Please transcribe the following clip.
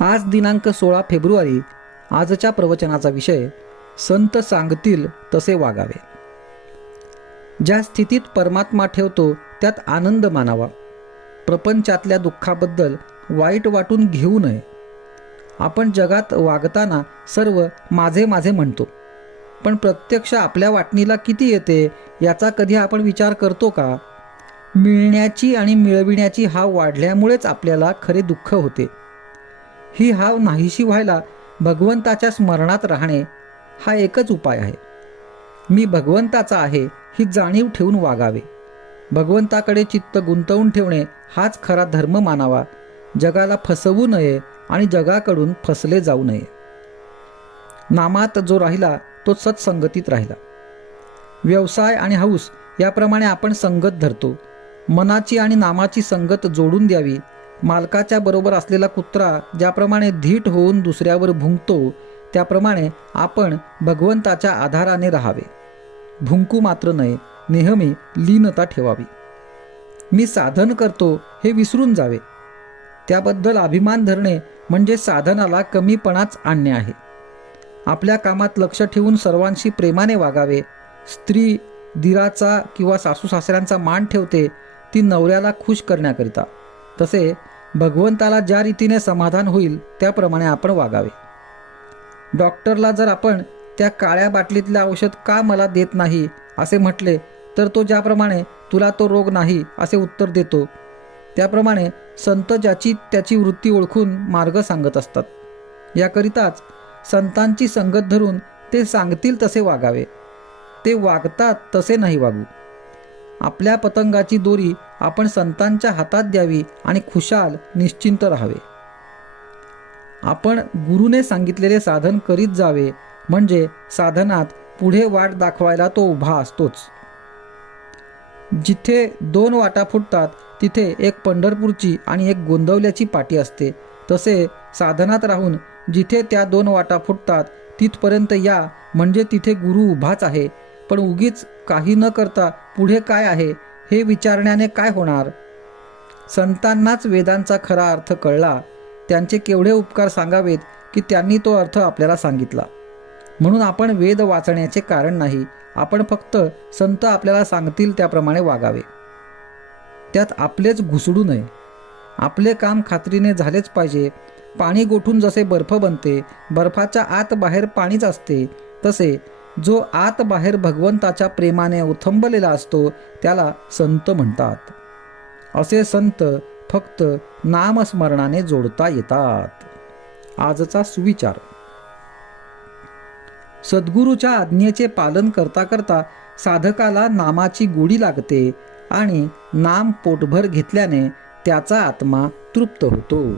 आज दिनांक सोळा फेब्रुवारी आजच्या प्रवचनाचा विषय संत सांगतील तसे वागावे. ज्या स्थितीत परमात्मा ठेवतो त्यात आनंद मानावा. प्रपंचातल्या दुःखाबद्दल वाईट वाटून घेऊ नये. आपण जगात वागताना सर्व माझे माझे म्हणतो. पण प्रत्यक्ष आपल्या वाटणीला किती येते याचा कधी आपण विचार करतो का? मिळण्याची आणि मिळविण्याची हा वाढल्यामुळेच आपल्याला खरे दुःख होते. ही हाव नाहीशी व्हायला भगवंताच्या स्मरणात राहणे हा एकच उपाय आहे. मी भगवंताचा आहे ही जाणीव ठेवून वागावे. भगवंताकडे चित्त गुंतवून ठेवणे हाच खरा धर्म मानावा. जगाला फसवू नये आणि जगाकडून फसले जाऊ नये. नामात जो राहिला तो सत्संगतीत राहिला. व्यवसाय आणि हौस याप्रमाणे आपण संगत धरतो. मनाची आणि नामाची संगत जोडून द्यावी. मालकाच्या बरोबर असलेला कुत्रा ज्याप्रमाणे धीट होऊन दुसऱ्यावर भुंकतो त्याप्रमाणे आपण भगवंताच्या आधाराने राहावे. भुंकू मात्र नये नेहमी लीनता ठेवावी. मी साधन करतो हे विसरून जावे. त्याबद्दल अभिमान धरणे म्हणजे साधनाला कमीपणाच आणणे आहे. आपल्या कामात लक्ष ठेवून सर्वांशी प्रेमाने वागावे. स्त्री दिराचा किंवा सासू सासऱ्यांचा मान ठेवते ती नवऱ्याला खुश करण्याकरिता. तसे भगवंताला ज्या रीतीने समाधान होईल त्याप्रमाणे आपण वागावे. डॉक्टरला जर आपण त्या काळ्या बाटलीतले औषध का मला देत नाही असे म्हटले तर तो ज्याप्रमाणे तुला तो रोग नाही असे उत्तर देतो त्याप्रमाणे संत ज्याची त्याची वृत्ती ओळखून मार्ग सांगत असतात. याकरिताच संतांची संगत धरून ते सांगतील तसे वागावे. ते वागतात तसे नाही वागू. आपल्या पतंगाची दोरी आपण संतांच्या हातात द्यावी आणि खुशाल निश्चिंत राहावे. आपण गुरुने सांगितलेले साधन करीत जावे म्हणजे साधनात पुढे वाट दाखवायला तो उभा असतोच. जिथे दोन वाटा फुटतात तिथे एक पंढरपूरची आणि एक गोंदवल्याची पाटी असते. तसे साधनात राहून जिथे त्या दोन वाटा फुटतात तिथपर्यंत या म्हणजे तिथे गुरु उभाच आहे. पण उगीच काही न करता पुढे काय आहे हे विचारण्याने काय होणार? संतांनाच वेदांचा खरा अर्थ कळला. त्यांचे केवढे उपकार सांगावेत की त्यांनी तो अर्थ आपल्याला सांगितला. म्हणून आपण वेद वाचण्याचे कारण नाही आपण फक्त संत आपल्याला सांगतील त्याप्रमाणे वागावे. त्यात आपलेच घुसडू नये. आपले काम खात्रीने झालेच पाहिजे. पाणी गोठून जसे बर्फ बनते बर्फाच्या आत बाहेर पाणीच असते तसे जो आत बाहेर भगवंताच्या प्रेमाने उथंबलेला असतो त्याला संत म्हणतात. असे संत फक्त नामस्मरणाने जोडता येतात. आजचा सुविचार. सद्गुरूच्या आज्ञेचे पालन करता करता साधकाला नामाची गोडी लागते आणि नाम पोटभर घेतल्याने त्याचा आत्मा तृप्त होतो.